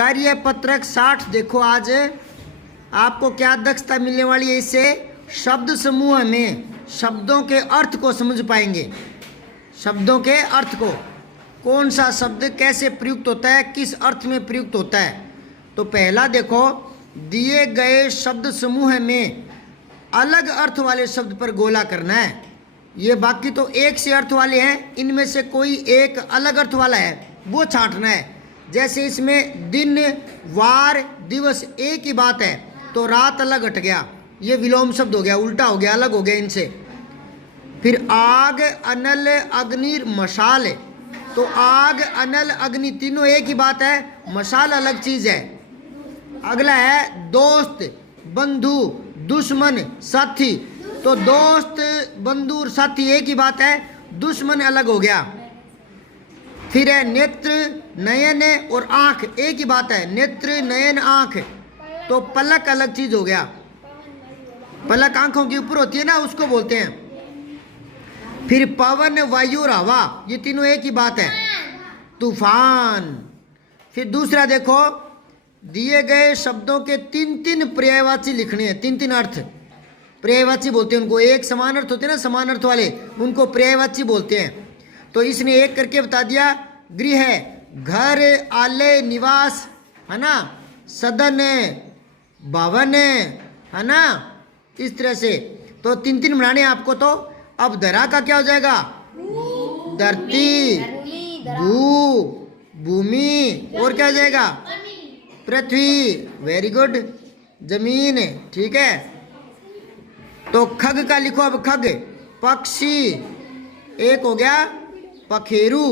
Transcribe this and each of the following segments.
कार्य पत्रक 60 देखो। आज आपको क्या दक्षता मिलने वाली है, इससे शब्द समूह में शब्दों के अर्थ को समझ पाएंगे। शब्दों के अर्थ को, कौन सा शब्द कैसे प्रयुक्त होता है, किस अर्थ में प्रयुक्त होता है। तो पहला देखो, दिए गए शब्द समूह में अलग अर्थ वाले शब्द पर गोला करना है। ये बाकी तो एक से अर्थ वाले हैं, इनमें से कोई एक अलग अर्थ वाला है वो छांटना है। जैसे इसमें दिन, वार, दिवस एक ही बात है, तो रात अलग हट गया, ये विलोम शब्द हो गया, उल्टा हो गया, अलग हो गया इनसे। फिर आग, अनल, अग्नि, मशाल, तो आग, अनल, अग्नि तीनों एक ही बात है, मशाल अलग चीज है। अगला है दोस्त, बंधु, दुश्मन, साथी, तो दोस्त, बंधु और साथी एक ही बात है, दुश्मन अलग हो गया। फिर है नेत्र, नयन और आंख, एक ही बात है, नेत्र, नयन, आंख, तो पलक अलग चीज हो गया। पलक आंखों के ऊपर होती है ना, उसको बोलते हैं। फिर पवन, वायु और हवा, ये तीनों एक ही बात है, तूफान। फिर दूसरा देखो, दिए गए शब्दों के तीन तीन पर्यायवाची लिखने हैं, तीन तीन अर्थ पर्यायवाची बोलते हैं उनको। एक समान अर्थ होते हैं ना, समान अर्थ वाले, उनको पर्यायवाची बोलते हैं। तो इसने एक करके बता दिया, गृह, घर, आलय, निवास, है ना, सदन, भवन, है ना, इस तरह से। तो तीन तीन बनाने आपको। तो अब धरा का क्या हो जाएगा, धरती, भू, भूमि, और क्या हो जाएगा, पृथ्वी, वेरी गुड, जमीन, ठीक है। तो खग का लिखो अब, खग, पक्षी, एक हो गया पखेरु,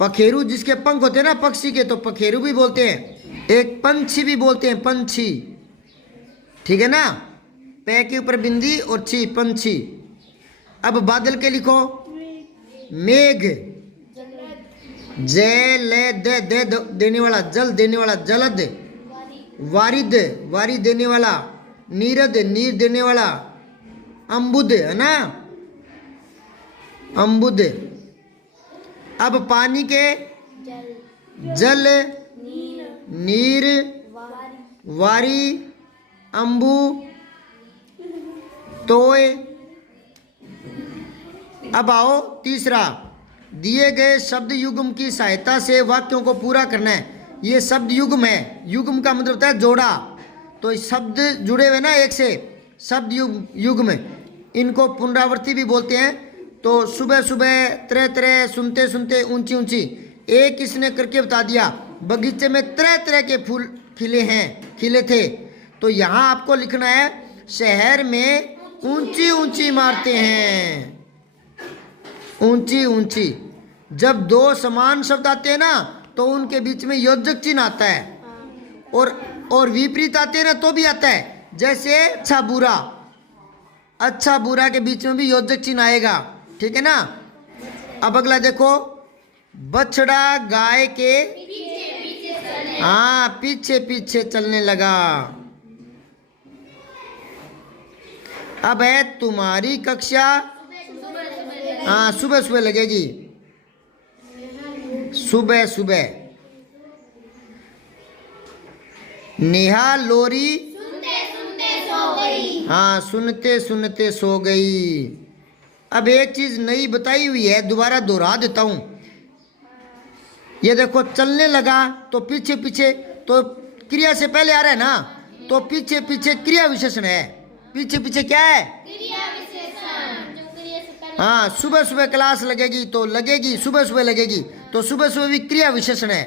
पखेरु जिसके पंख होते हैं ना पक्षी के, तो पखेरु भी बोलते हैं। एक पंछी भी बोलते हैं, पंछी, ठीक है ना, पै के ऊपर बिंदी और छी, पंछी। अब बादल के लिखो, मेघ, जल, दे देने वाला, जल देने वाला, जलद, वारिद, वारी देने वाला, नीरद, नीर देने वाला, अम्बुद, है ना, अम्बुद। अब पानी के, जल, नीर, वारी, अम्बु, तोय। अब आओ तीसरा, दिए गए शब्द युग्म की सहायता से वाक्यों को पूरा करना है। ये शब्द युग्म है, युग्म का मतलब होता है जोड़ा। तो शब्द जुड़े हुए ना एक से, शब्द युग्म, इनको पुनरावृत्ति भी बोलते हैं। तो सुबह सुबह, तरह तरह, सुनते सुनते, ऊंची ऊंची, एक इसने करके बता दिया, बगीचे में तरह तरह के फूल खिले हैं, खिले थे। तो यहाँ आपको लिखना है, शहर में ऊंची ऊंची इमारतें हैं, ऊंची ऊंची। जब दो समान शब्द आते हैं ना, तो उनके बीच में योजक चिन्ह आता है, और विपरीत आते हैं ना तो भी आता है। जैसे अच्छा बुरा, अच्छा बुरा के बीच में भी योजक चिन्ह आएगा, ठीक है ना। अब अगला देखो, बछड़ा गाय के, हाँ, पीछे पीछे चलने लगा। अब है तुम्हारी कक्षा, हाँ, सुबह सुबह लगेगी, सुबह सुबह। नेहा लोरी, हाँ, सुनते सुनते सो गई। अब एक चीज नई बताई हुई है, दोबारा दोहरा देता हूं। ये देखो, चलने लगा, तो पीछे पीछे, तो क्रिया से पहले आ रहा है ना, तो पीछे पीछे क्रिया विशेषण है। पीछे पीछे क्या है, क्रिया विशेषण। हाँ, सुबह सुबह क्लास लगेगी, तो लगेगी, सुबह सुबह लगेगी, तो सुबह सुबह भी क्रिया विशेषण है,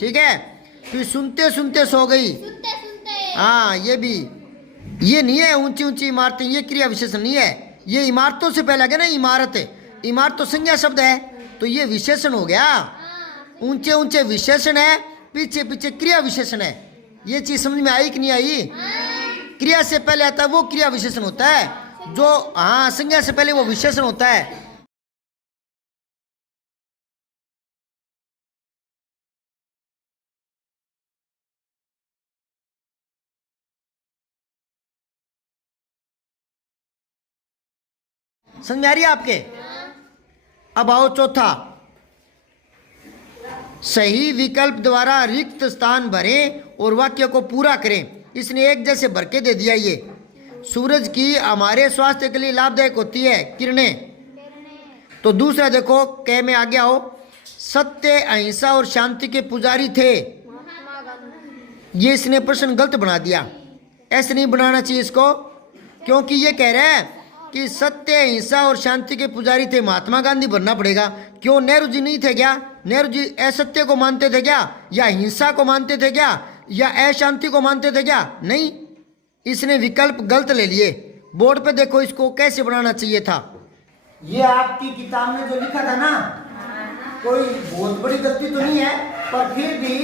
ठीक है। फिर सुनते सुनते सो गई, हाँ, ये भी, ये नहीं है ऊंची ऊंची इमारतें, ये क्रिया विशेषण नहीं है। ये इमारतों से पहले आ गया ना, इमारत, इमारत तो संज्ञा शब्द है, तो ये विशेषण हो गया। ऊंचे ऊंचे विशेषण है, पीछे पीछे क्रिया विशेषण है। ये चीज समझ में आई कि नहीं आई। क्रिया से पहले आता है वो क्रिया विशेषण होता है, जो, हाँ, संज्ञा से पहले वो विशेषण होता है। समझ आ रही है आपके। अब आओ चौथा, सही विकल्प द्वारा रिक्त स्थान भरें और वाक्य को पूरा करें। इसने एक जैसे भर के दे दिया। ये सूरज की हमारे स्वास्थ्य के लिए लाभदायक होती है किरणें। तो दूसरा देखो, क में आगे आओ। सत्य, अहिंसा और शांति के पुजारी थे। ये इसने प्रश्न गलत बना दिया। ऐसे नहीं बनाना चाहिए इसको, क्योंकि ये कह रहा है कि सत्य, अहिंसा और शांति के पुजारी थे, महात्मा गांधी बनना पड़ेगा। क्यों, नेहरू जी नहीं थे क्या? नेहरू जी असत्य को मानते थे क्या, या हिंसा को मानते थे क्या, या अशांति को मानते थे क्या? नहीं, इसने विकल्प गलत ले लिए। बोर्ड पे देखो इसको कैसे बनाना चाहिए था। ये आपकी किताब में जो लिखा था ना, कोई बहुत बड़ी गलती तो नहीं है, पर फिर भी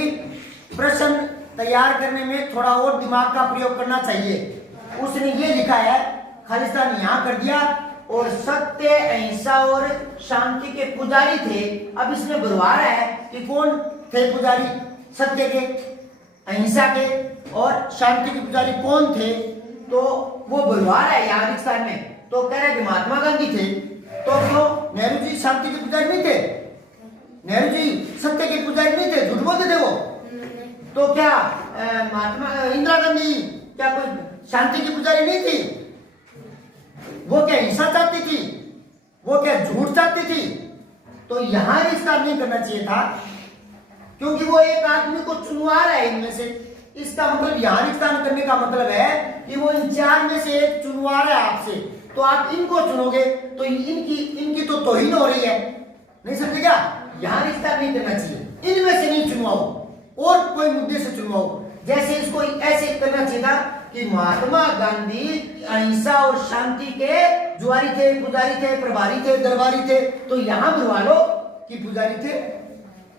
प्रश्न तैयार करने में थोड़ा और दिमाग का प्रयोग करना चाहिए। उसने ये लिखा है, खालिस्तान यहाँ कर दिया, और सत्य, अहिंसा और शांति के पुजारी थे। अब इसमें बुलवा रहा है कि कौन थे पुजारी, सत्य के, अहिंसा के और शांति के पुजारी कौन थे। तो वो बुलवा रहा है यहाँ रिक्तान में, तो कह रहा है कि महात्मा गांधी थे। तो क्यों, नेहरू जी शांति के पुजारी नहीं थे? नेहरू जी सत्य के पुजारी नहीं थे, झूठ बोलते थे वो? तो क्या महात्मा इंदिरा गांधी क्या कोई शांति की पुजारी नहीं थी? वो क्या हिंसा चाहती थी? वो क्या झूठ चाहती थी? तो यहां रिश्ता नहीं करना चाहिए था, क्योंकि वो एक आदमी को चुनवा रहा है इनमें से। इसका मतलब यहां रिश्ता करने का मतलब है कि वो इन चार में से एक चुनवा रहा है आपसे, तो आप इनको चुनोगे तो इनकी तो तौहीन हो रही है। नहीं समझे क्या? यहां रिश्ता नहीं करना चाहिए, इनमें से नहीं चुनवाओ और कोई मुद्दे से चुनवाओ। जैसे इसको ऐसे करना चाहिए था कि महात्मा गांधी अहिंसा और शांति के जुआरी थे, पुजारी थे, प्रभारी थे, दरबारी थे। तो यहां बुलवा लो कि पुजारी थे।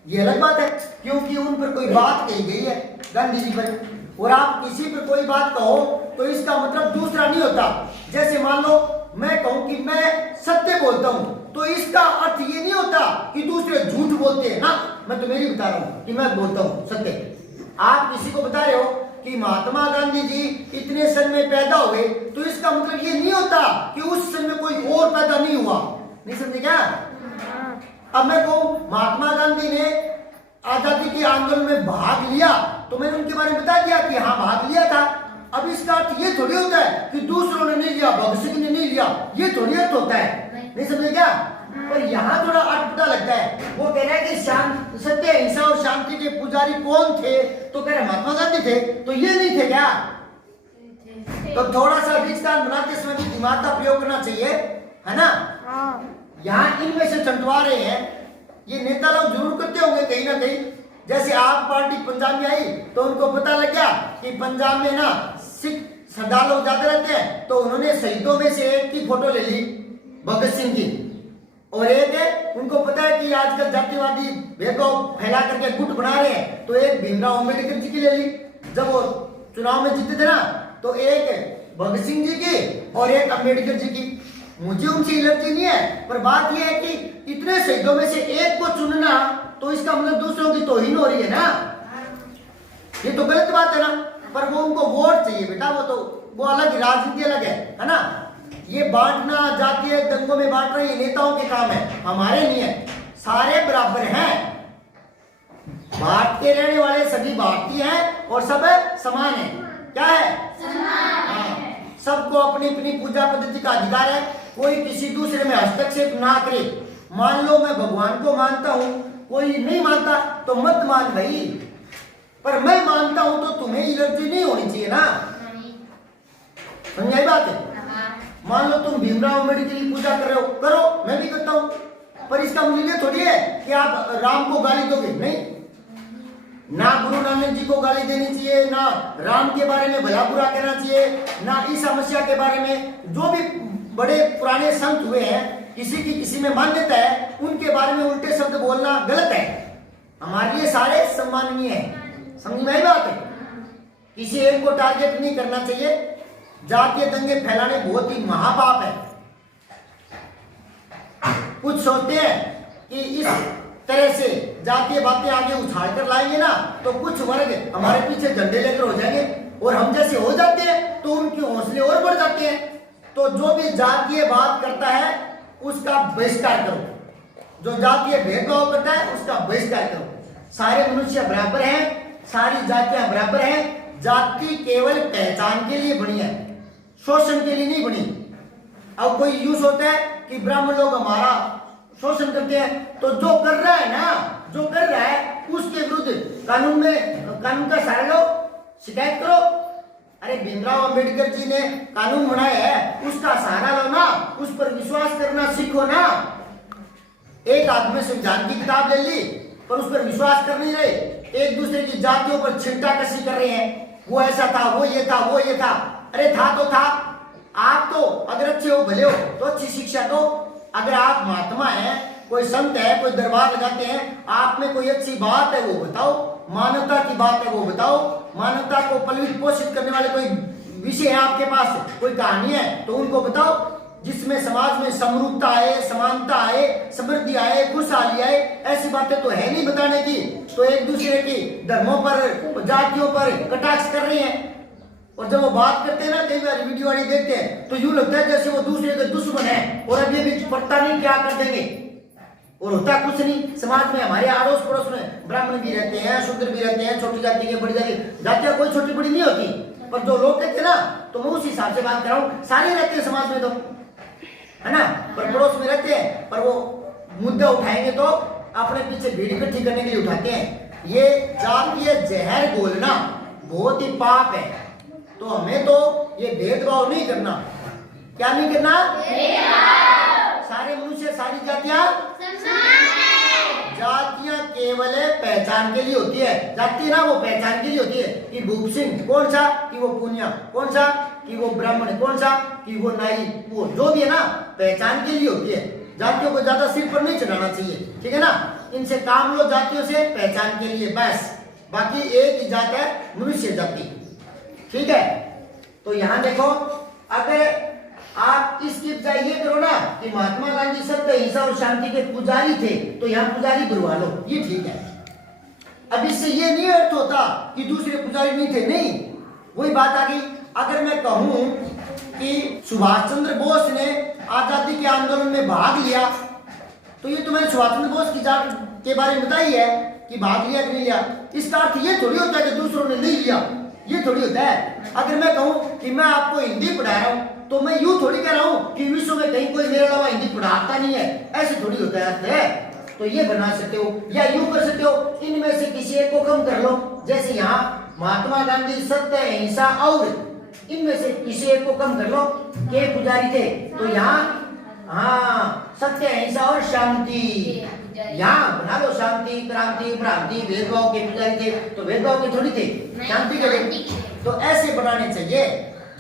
ये अलग बात है, क्योंकि उन पर कोई बात कही गई है गांधी जी पर, और आप किसी पर कोई बात कहो तो इसका मतलब दूसरा नहीं होता। जैसे मान लो मैं कहूं कि मैं सत्य बोलता हूं, तो इसका अर्थ ये नहीं होता कि दूसरे झूठ बोलते हैं ना। मैं तुम्हें नहीं बता रहा हूं कि मैं बोलता हूं सत्य। आप किसी को बता रहे हो कि महात्मा गांधी जी इतने सन में पैदा हुए, तो इसका मतलब ये नहीं होता कि उस सन में कोई और पैदा नहीं हुआ। नहीं समझे क्या? अब मैं कहूं महात्मा गांधी ने आजादी के आंदोलन में भाग लिया, तो मैंने उनके बारे में बता दिया कि हाँ भाग लिया था। अब इसका अर्थ ये थोड़ी होता है कि दूसरों ने नहीं लिया, भगत सिंह ने नहीं लिया, ये थोड़ी अर्थ होता है। नहीं समझे क्या? पर यहाँ थोड़ा अर्थ पता लगता है। वो कह रहा है कि सत्य, अहिंसा और शांति के पुजारी कौन थे? तो कह रहे महात्मा गांधी थे। तो ये नहीं थे क्या? तो थोड़ा सा रिश्ता बनाते समय भी दिमाग का प्रयोग करना चाहिए, है ना? यहाँ इनमें से चंटवा रहे हैं, ये नेता लोग जरूर करते होंगे कहीं ना कहीं। जैसे आप पार्टी पंजाब में आई तो उनको पता लग गया कि पंजाब में ना सिख श्रद्धालु ज्यादा रहते हैं, तो उन्होंने शहीदों में से एक की फोटो ले ली, भगत सिंह की, और एक है उनको पता है कि आजकल जातिवादी भेदभाव फैला करके गुट बना रहे हैं, तो एक भीमराव अम्बेडकर जी की ले ली। जब वो चुनाव में जीते थे ना, तो एक भगत सिंह जी की और एक अम्बेडकर जी की। मुझे उनसे एलर्जी नहीं है, पर बात यह है कि इतने शहीदों में से एक को चुनना, तो इसका मतलब दूसरों की तौहीन हो रही है ना। ये तो गलत बात है ना। पर वो उनको वोट चाहिए बेटा, वो अलग राजनीति अलग है ना। ये बांटना, जातीय दंगों में बांटना, ये नेताओं के काम है, हमारे नहीं है। सारे बराबर हैं, भारत के रहने वाले सभी भारतीय हैं और सब समान है। क्या है? समान। सबको अपनी अपनी पूजा पद्धति का अधिकार है, कोई किसी दूसरे में हस्तक्षेप ना करे। मान लो मैं भगवान को मानता हूं, कोई नहीं मानता तो मत मान भाई, पर मैं मानता हूं तो तुम्हें एलर्जी नहीं होनी चाहिए ना। समझाई बात है? मान लो तुम भीमराव अम्बेडकर की पूजा कर रहे हो, करो, मैं भी करता हूं, पर इसका मूल्य थोड़ी है कि आप राम को गाली दोगे। नहीं, ना गुरु नानक जी को गाली देनी चाहिए, ना राम के बारे में भला बुरा कहना चाहिए, ना ईसा मसीह के बारे में। जो भी बड़े पुराने संत हुए हैं, किसी की किसी में मान्यता है, उनके बारे में उल्टे शब्द बोलना गलत है। हमारे लिए सारे सम्माननीय है। समझ में आई बात है? किसी एक को टारगेट नहीं करना चाहिए। जातीय दंगे फैलाने बहुत ही महापाप है। कुछ सोचते हैं कि इस तरह से जातीय बातें आगे उछाल कर लाएंगे ना, तो कुछ वर्ग हमारे पीछे झंडे लेकर हो जाएंगे, और हम जैसे हो जाते हैं तो उनके हौसले और बढ़ जाते हैं। तो जो भी जातीय बात करता है उसका बहिष्कार करो, जो जातीय भेदभाव करता है उसका बहिष्कार करो। सारे मनुष्य बराबर हैं, सारी जातियां बराबर हैं। जाति केवल पहचान के लिए बनी है, शोषण के लिए नहीं बनी। अब कोई यूज होता है कि ब्राह्मण लोग हमारा शोषण करते हैं, तो जो कर रहा है ना, जो कर रहा है उसके विरुद्ध कानून का सहारा लो, शिकायत करो। अरे भीमराव अंबेडकर जी ने कानून बनाया है, उसका सहारा लो ना, उस पर विश्वास करना सीखो ना। एक आदमी संविधान की किताब ले ली पर उस पर विश्वास कर नहीं रहे, एक दूसरे की जातियों पर छिंटा कसी कर रहे हैं, वो ऐसा था, वो ये था, वो ये था। अरे था तो था। आप तो अगर अच्छे हो भले हो तो अच्छी शिक्षा दो। अगर आप महात्मा हैं, कोई संत है, कोई दरबार लगाते हैं, आप में कोई अच्छी बात है वो बताओ, मानवता की बात है वो बताओ, मानवता को पलवित पोषित करने वाले कोई विषय है आपके पास, कोई कहानी है तो उनको बताओ, जिसमें समाज में समरूपता आए, समानता आए, समृद्धि आए, खुशहाली आए। ऐसी बातें तो है नहीं बताने की, तो एक दूसरे की धर्मों पर, जातियों पर कटाक्ष कर रहे हैं। और जब वो बात करते हैं ना, कई बार वीडियो वाली देखते हैं तो यूं लगता है जैसे वो दूसरे के दुश्मन है और अब ये भी पता नहीं क्या कर देंगे, और होता कुछ नहीं। समाज में हमारे अड़ोस पड़ोस में ब्राह्मण भी रहते हैं, शूद्र भी रहते हैं, छोटी जाति के, बड़ी जाति, जातियां कोई छोटी बड़ी नहीं होती। पर जो लोग कहते हैं ना, तो मैं उस हिसाब से बात कर रहा हूँ। सारे रहते हैं समाज में तो, है ना, पर पड़ोस में रहते हैं, पर वो मुद्दा उठाएंगे तो अपने पीछे भीड़ इकट्ठी करने के लिए उठाते हैं। ये जातीय जहर घोलना बहुत ही पाप है। तो हमें तो ये भेदभाव नहीं करना। क्या नहीं करना? सारे मनुष्य, सारी जातियां केवल पहचान के लिए होती है। जाति ना वो पहचान के लिए होती है कि भूप सिंह कौन सा, कि वो पुनिया कौन सा, कि वो ब्राह्मण कौन सा, कि वो नाई, वो जो भी है ना, पहचान के लिए होती है। जातियों को ज्यादा सिर पर नहीं चढ़ाना चाहिए, ठीक है ना। इनसे काम लो, जातियों से पहचान के लिए बस। बाकी एक ही जात है, मनुष्य जाति, ठीक है। तो यहाँ देखो, अगर आप इसकी बजाय ये करो ना कि महात्मा गांधी सत्य, अहिंसा और शांति के पुजारी थे, तो यहाँ पुजारी बुलवा लो, ये ठीक है। अब इससे ये नहीं अर्थ होता कि दूसरे पुजारी नहीं थे, नहीं, वही बात आ गई। अगर मैं कहूं कि सुभाष चंद्र बोस ने आजादी के आंदोलन में भाग लिया, तो ये तो मैंने सुभाष चंद्र बोस की जात के बारे में बताई है कि भाग लिया कि नहीं लिया। इसका अर्थ ये थोड़ी होता है कि दूसरों ने नहीं लिया, ये थोड़ी होता है। अगर मैं कहूं कि मैं आपको हिंदी पढ़ा रहा हूं, तो मैं यूं थोड़ी कह रहा हूं कि विश्व में कहीं कोई मेरे अलावा हिंदी पढ़ाता नहीं है, ऐसे थोड़ी होता है। तो ये बना सकते हो, या यूं कर सकते हो, इनमें से किसी एक को कम कर लो। जैसे यहाँ महात्मा गांधी सत्य, अहिंसा और इनमें से किसी एक को कम कर लो, के पुजारी थे, तो यहाँ हाँ सत्य, अहिंसा और शांति, यहाँ बना लो शांति, क्रांति, भ्रांति, भेदभाव के पुजारी थे, तो भेदभाव के थोड़ी थे, शांति के थे। तो ऐसे बनाने चाहिए,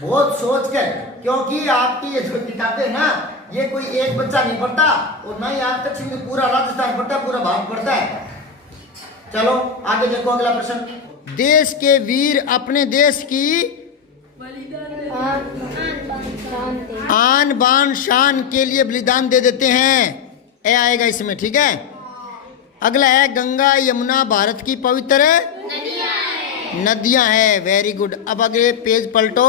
बहुत सोच कर, क्योंकि आपकी ये जो किताबें ना, ये कोई एक बच्चा नहीं पढ़ता, और ना ही आज तक सिर्फ पूरा राजस्थान पढ़ता है, पूरा भारत पढ़ता है। चलो आगे देखो, अगला प्रश्न। देश के वीर अपने देश की आन बान शान के लिए बलिदान दे देते हैं, ए आएगा इसमें, ठीक है। अगला है, गंगा यमुना भारत की पवित्र नदियां हैं। Very good. अब अगले पेज पलटो।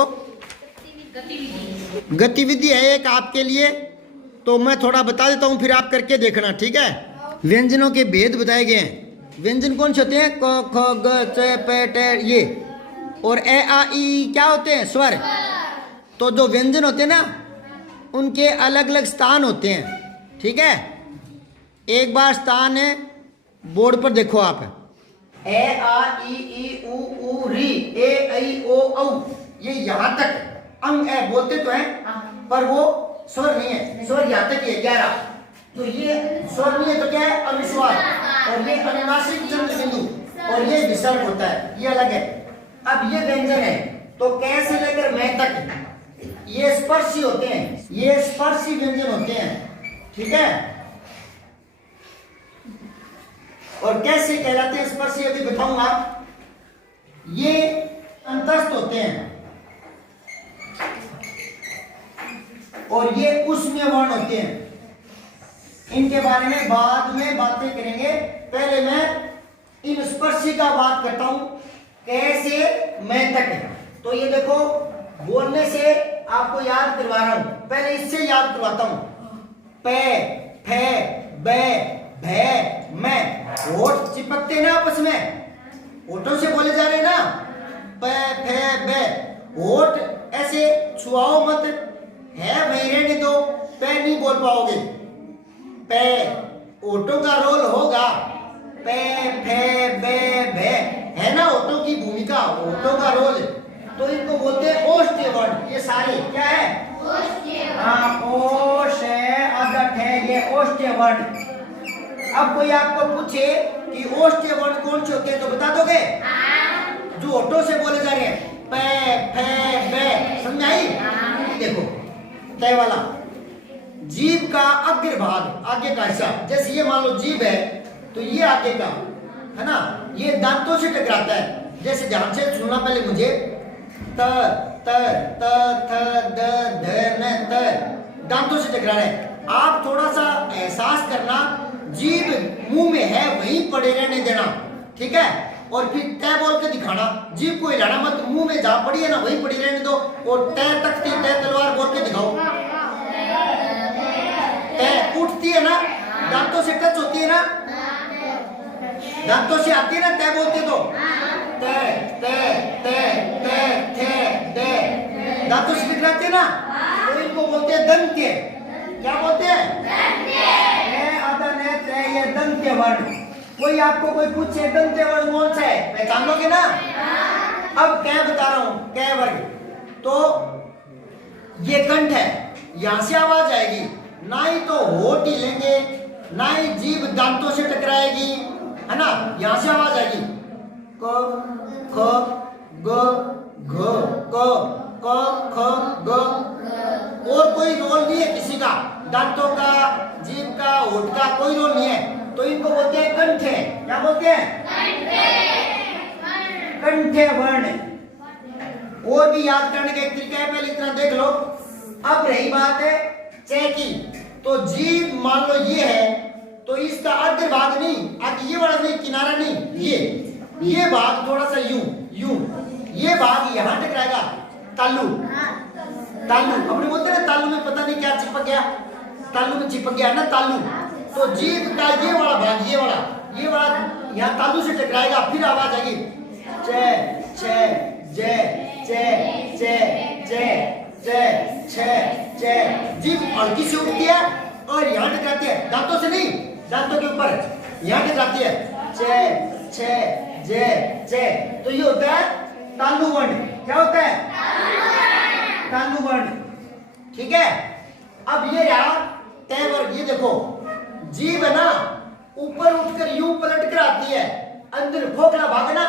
गतिविधि है एक आपके लिए, तो मैं थोड़ा बता देता हूं, फिर आप करके देखना, ठीक है। व्यंजनों के भेद बताए गए हैं। व्यंजन कौन से होते हैं? क ख ग च प ट ये, और ए आ ई क्या होते हैं? स्वर। तो जो व्यंजन होते हैं ना, उनके अलग अलग स्थान होते हैं, ठीक है। एक बार स्थान है, बोर्ड पर देखो आप, ए आ ई उ ऊ री, ए ऐ ओ औ, ये यहाँ तक अंग है, बोलते तो हैं पर वो स्वर नहीं है, स्वर यहाँ तक ही है 11। तो ये स्वर नहीं है तो क्या है? अनुस्वार, और ये अनुनासिक चंद्र बिंदु, और ये विसर्ग होता है, ये अलग है। अब ये व्यंजन है, तो कैसे लेकर मैं तक ये स्पर्शी होते हैं, ये स्पर्शी व्यंजन होते हैं, ठीक है। और कैसे कहलाते हैं स्पर्शी, अभी बताऊंगा। ये अंतस्थ होते हैं, और ये उष्मीय वर्ण होते हैं। इनके बारे में बाद में बातें करेंगे, पहले मैं इन स्पर्शी का बात करता हूं, कैसे मैं तक। तो ये देखो, बोलने से आपको याद करवा रहा हूं, पहले इससे याद करवाता हूं। पे, फे, बे, भे, मैं, होठ चिपकते ना आपस में, होठों से बोले जा रहे ना, प फे बे, होठ ऐसे छुआओ मत, है वहीं रहने दो, पे नहीं बोल पाओगे। पे होठों का रोल होगा, पे फे बे भे, है ना होठों की भूमिका, होठों का रोल, तो इनको बोलते हैं ओष्ठ्य वर्ण। ये सारे क्या है? हाँ, ओष है, अदट है, ये ओष्ठ्य वर्ण। अब कोई आपको पूछे कि ओष्ठ्य वर्ण कौन से होते हैं तो बता दोगे? जो होठों से बोले जा रहे हैं, पे फे बे, समझ आई? देखो तय वाला, जीभ का अग्र भाग, आगे का हिस्सा, जैसे ये मान लो जीभ है तो ये आगे का है ना, ये दांतों से टकराता है। जैसे ध्यान से सुनना पहले मुझे, त त त थ द ध न त, दांतों से टकरा रहा है। आप थोड़ा सा एहसास करना, जीभ मुंह में है वहीं पड़े रहने देना, ठीक है? और फिर तय बोल के दिखाना, जीभ को हिलाना मत, मुंह में जहां पड़ी है ना वहीं पड़ी रहने दो, और तय तख्ती तय तलवार बोल के दिखाओ। तय उठती है ना, दांतों से टच होती है ना, दांतों से आती है ना तय बोलते तो, तय तय तय तय थे दे, दांतों से टकराते हैं ना, तो इनको बोलते हैं दंत्य। क्या बोलते हैं? ये दंत्य वर्ण। कोई आपको कोई पूछे दंत्य वर्ण कौन सा है, पहचान लोगे ना? अब क्या बता रहा हूं, कै वर्ग, तो ये कंठ है, यहां से आवाज आएगी, ना ही तो होठ हिलेंगे, ना ही जीभ दांतों से टकराएगी, है ना, यहां से आवाज आएगी, क ख ग घ क क ख ग, और कोई रोल नहीं है किसी का, दांतों का, जीभ का, होठ का कोई रोल नहीं है, तो इनको बोलते हैं कंठे। क्या बोलते हैं? कंठे वर्ण। और भी याद करने का एक तरीका है, पहले इतना देख लो। अब रही बात है चे की, तो जीभ मान लो ये है, तो इसका अग्र भाग नहीं, आगे ये वाला नहीं, किनारा नहीं, ये भाग थोड़ा सा यूं यूं, ये भाग यहां टकराएगा, तालू, तालू अपने बोलते हैं ना, तालू में पता नहीं क्या चिपक गया, तालू में चिपक गया ना तालू, तो जीभ का ये वाला भाग, ये वाला यहाँ तालू से टकराएगा, फिर आवाज आएगी चे चे जे चे चे चे चे चे चे, जीभ हल्की से उठती है और यहाँ टकराती है, दांतों से नहीं, दांतों के ऊपर यहाँ टकराती है, चे चे जे चे, तो ये होता है तालु वर्ण। क्या होता है? तालु वर्ण। ठीक है, अब ये रहा तय वर्ग। ये देखो जीभ है ना, ऊपर उठकर यूं पलट कर आती है, अंदर खोखला भाग ना,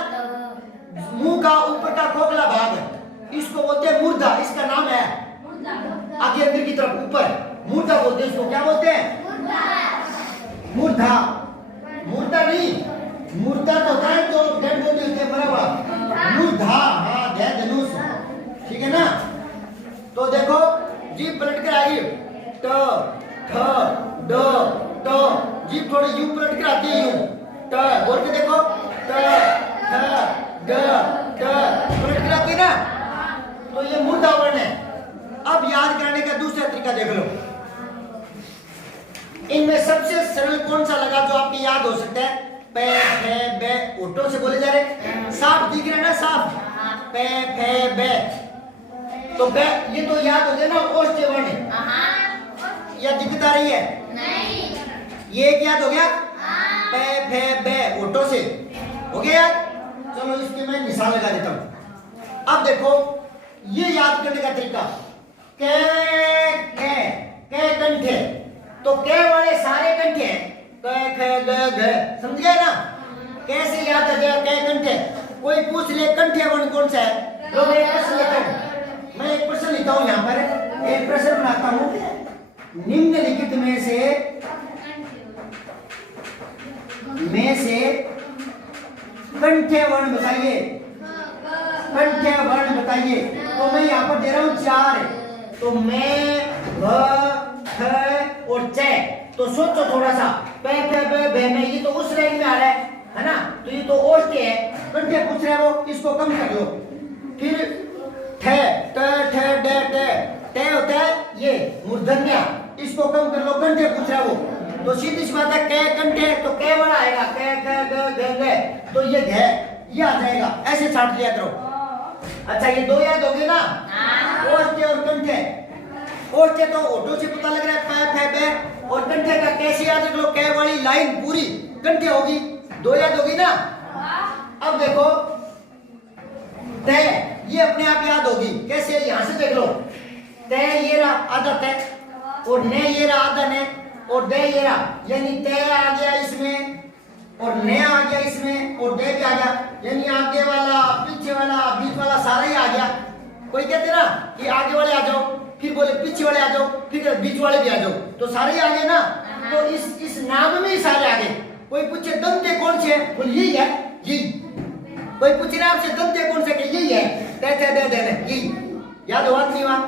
मुंह का ऊपर का खोखला भाग, इसको बोलते हैं मूर्धा, इसका नाम है आगे अंदर की तरफ ऊपर मूर्धा बोलते हैं इसको। क्या बोलते हैं? मूर्धा। मूर्धा नहीं, मूर्धा तो होता है जो डेड बॉडी होती है बराबर, मूर्धा हाँ ध्यान धनुष, ठीक है ना। तो देखो जीभ पलट कर आई, ट ठ ड ट, जीभ थोड़ी यूं पलट कर आती है, यूं ट बोल के देखो, ट ठ ड ट पलट कर आती है ना, तो ये मूर्धा वर्ण है। अब याद करने का दूसरा तरीका देख लो, इनमें सबसे सरल कौन सा लगा जो आपकी याद हो सकता है? पे फे बे, ओटो से बोले जा रहे, साफ दिख रहा है ना, साफ पे फे बे, तो बे ये तो याद हो गया ना, ओष्ठ्य वर्ण। या दिक्कत आ रही है? नहीं। ये एक याद हो गया, पे फे बे, ओटो से हो गया याद। चलो इसके मैं निशान लगा देता हूं। अब देखो ये याद करने का तरीका, के कंठे, तो के वाले सारे कंठे हैं, क ख ग घ, समझ गए ना? कैसे याद आ गया के कंठे? कोई पूछ ले कंठे वर्ण कौन सा है, लोग एक प्रश्न लेता हूं, मैं एक प्रश्न लिखता हूं यहाँ पर, एक प्रश्न बनाता हूं, निम्नलिखित में से कंठे वर्ण बताइए, कंठे वर्ण बताइए। तो मैं यहाँ पर दे रहा हूं 4, तो मैं भ ठ और च, तो सोचो थोड़ा सा, पे पे बे बे में, ये तो उस रेंज में आ रहा है ना, तो ये तो ओष्ठ्य है, कंठे पूछ रहे हो, इसको कम कर लो। फिर ठ ट ठ ड ट, टे होता है ये मूर्धन्य, इसको कम कर लो, कंठे पूछ रहे हो, तो सीधी सी बात है कै कंठे तो कै वाला आएगा कै कै ग ग तो ये घ ये आ जाएगा, ऐसे छाट लिया करो। अच्छा ये दो याद हो गए ना, ओष्ठ्य और कंठे। ओष्ठ्य तो ओठों से पता लग रहा है पै फै बे, और कंठे का कैसे याद रख लो, कै वाली लाइन पूरी कंठे होगी, दो याद होगी ना। अब देखो तय ये अपने आप याद होगी, कैसे यहां से देख लो, तय ये रहा आधा तय, और ने ये रहा आधा ने, और दे ये रहा, यानी तय आ गया इसमें और ने आ गया इसमें और दे भी आ गया, यानी आगे वाला पीछे वाला बीच वाला सारा ही आ गया। कोई कहते ना कि आगे वाले आ जाओ, फिर बोले पीछे वाले आ जाओ, फिर बीच वाले भी आ जाओ, तो सारे ही आ गए ना। तो इस नाम में ही सारे आ गए। कोई पूछे दंते कौन से, बोल यही है, यही। कोई पूछे ना आपसे दंते कौन से, यही है, दे दे दे दे यही। याद हुआ नहीं हुआ?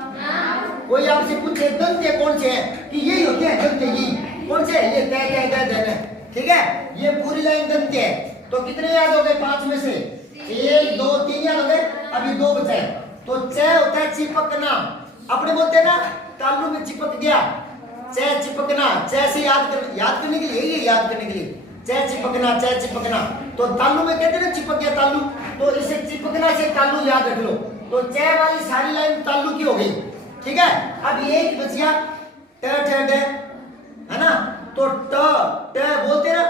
कोई आपसे पूछे दंते कौन से है, कि यही होते हैं दंते, यही कौन से, ये दे दे दे दे, ठीक है। ये पूरी लाइन दंते है। तो कितने याद हो गए 5 में से? 1 2 3 याद हो गए, अभी 2 बचे। तो च होता है चिपकना, अपने बोलते हैं ना तालू में चिपक गया, च चिपकना, च से याद करने के लिए, यही याद करने के लिए च चिपकना, च चिपकना। तो तालू में कहते हैं ना चिपक गया तालू, तो इसे चिपकना से तालू याद रख लो। तो च वाली सारी लाइन तालू की हो गई, ठीक है। अब एक बच गया ट ठ ड, है ना। तो ट ट बोलते ना,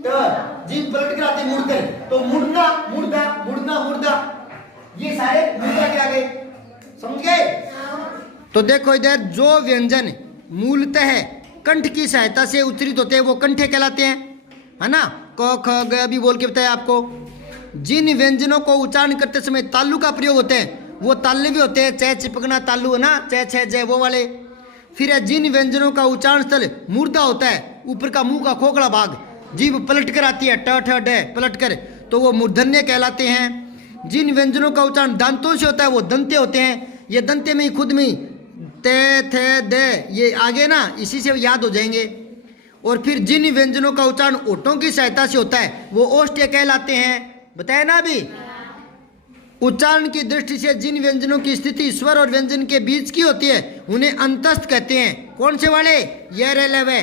ट जीभ पलट कर आते मुड़ कर, तो मुड़ना मुड़दा मुड़ना मुड़दा, ये सारे मुर्दा के आ गए, समझ गए। तो देखो इधर जो व्यंजन मूलतः कंठ की सहायता से उच्चारित होते हैं वो कंठे कहलाते हैं, है ना। क ख ग अभी बोल के बताया आपको। जिन व्यंजनों को उच्चारण करते समय तालु का प्रयोग होते हैं वो ताल्ले भी होते हैं, च चिपकना तालु, है ना, च छ जय वो वाले। फिर जिन व्यंजनों का उच्चारण स्थल मुर्दा होता है, ऊपर का मुंह का खोखला भाग, जीभ पलट कर आती है ट ठ ड पलट कर, तो वो मूर्धन्य कहलाते हैं। जिन व्यंजनों का उच्चारण दांतों से होता है वो दंते होते हैं। ये दंते में ही खुद में ते थे दे ये आगे ना, इसी से याद हो जाएंगे। और फिर जिन व्यंजनों का उच्चारण ओठों की सहायता से होता है वो ओष्ठ्य कहलाते हैं, बताया ना अभी। उच्चारण की दृष्टि से जिन व्यंजनों की स्थिति स्वर और व्यंजन के बीच की होती है उन्हें अंतस्थ कहते हैं। कौन से वाले? ये रे ले वे,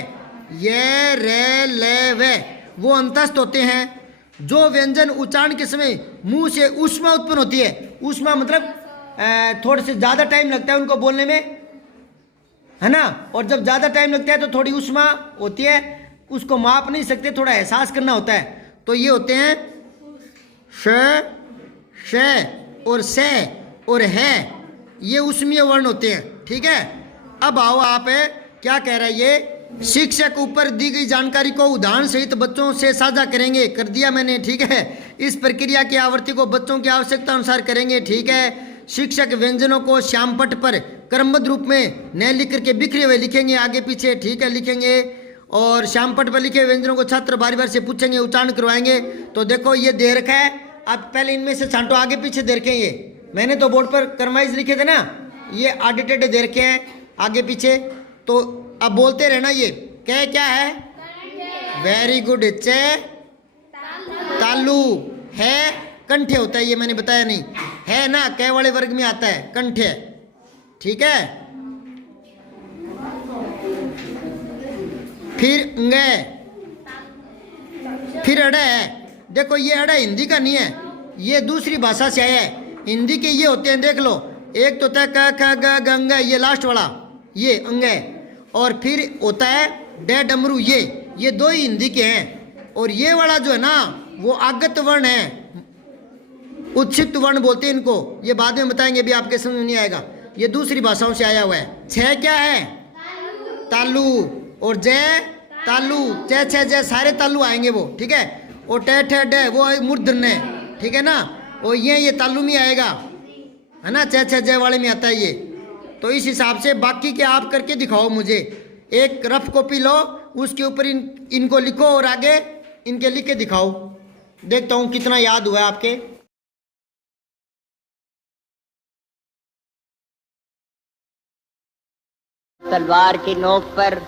ये रे ले वे, वो अंतस्थ होते हैं। जो व्यंजन उच्चारण के समय मुंह से ऊष्मा उत्पन्न होती है, ऊष्मा मतलब थोड़े से ज़्यादा टाइम लगता है उनको बोलने में, है ना। और जब ज़्यादा टाइम लगता है तो थोड़ी ऊष्मा होती है, उसको माप नहीं सकते, थोड़ा एहसास करना होता है। तो ये होते हैं श श और से और है, ये ऊष्मीय वर्ण होते हैं, ठीक है। अब आओ आप क्या कह रहा है ये, शिक्षक ऊपर दी गई जानकारी को उदाहरण सहित बच्चों से साझा करेंगे, कर दिया मैंने, ठीक है। इस प्रक्रिया की आवृत्ति को बच्चों की आवश्यकता अनुसार करेंगे, ठीक है। शिक्षक व्यंजनों को श्यामपट पर क्रमबद्ध रूप में न लिख करके बिखरे हुए लिखेंगे आगे पीछे, ठीक है, लिखेंगे। और श्यामपट पर लिखे व्यंजनों को छात्र बारी बार से पूछेंगे, उच्चारण करवाएंगे। तो देखो ये दे रखा है, आप पहले इनमें से छांटो, आगे पीछे दे रखे हैं। ये मैंने तो बोर्ड पर क्रमवाइज लिखे थे ना, ये आडे टेढ़े दे रखे हैं आगे पीछे। तो अब बोलते रहना, ये क्या है? Very good. चे तालु है कंठे होता है, ये मैंने बताया नहीं है ना, कै वाले वर्ग में आता है कंठे, ठीक है। फिर ंगे, फिर अड़े है। देखो ये अड़े हिंदी का नहीं है, ये दूसरी भाषा से आया है। हिंदी के ये होते हैं, देख लो, एक तो होता है क ख ग गंग, ये लास्ट वाला ये अंग है। और फिर होता है डे डमरू, ये दो ही हिंदी के हैं। और ये वाला जो है ना वो आगत वर्ण है, उच्छित वर्ण बोलते हैं इनको, ये बाद में बताएंगे, भी आपके समझ में नहीं आएगा, ये दूसरी भाषाओं से आया हुआ है। छह क्या है? तालु। और जय तालु, च छ जय सारे तालु आएंगे वो, ठीक है। और टे ठे डे वो मूर्धन्य है, ठीक है ना। और ये तालु में आएगा, है ना, च छ जय वाले में आता है ये। तो इस हिसाब से बाकी के आप करके दिखाओ मुझे, एक रफ कॉपी लो, उसके ऊपर इनको लिखो और आगे इनके लिख के दिखाओ, देखता हूँ कितना याद हुआ है आपके। तलवार की नोक पर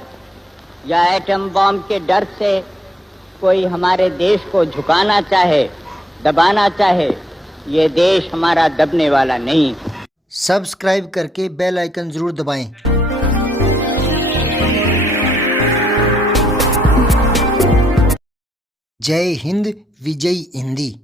या एटम बम के डर से कोई हमारे देश को झुकाना चाहे, दबाना चाहे, ये देश हमारा दबने वाला नहीं। सब्सक्राइब करके बेल आइकन जरूर दबाएं। जय हिंद, विजय हिंदी।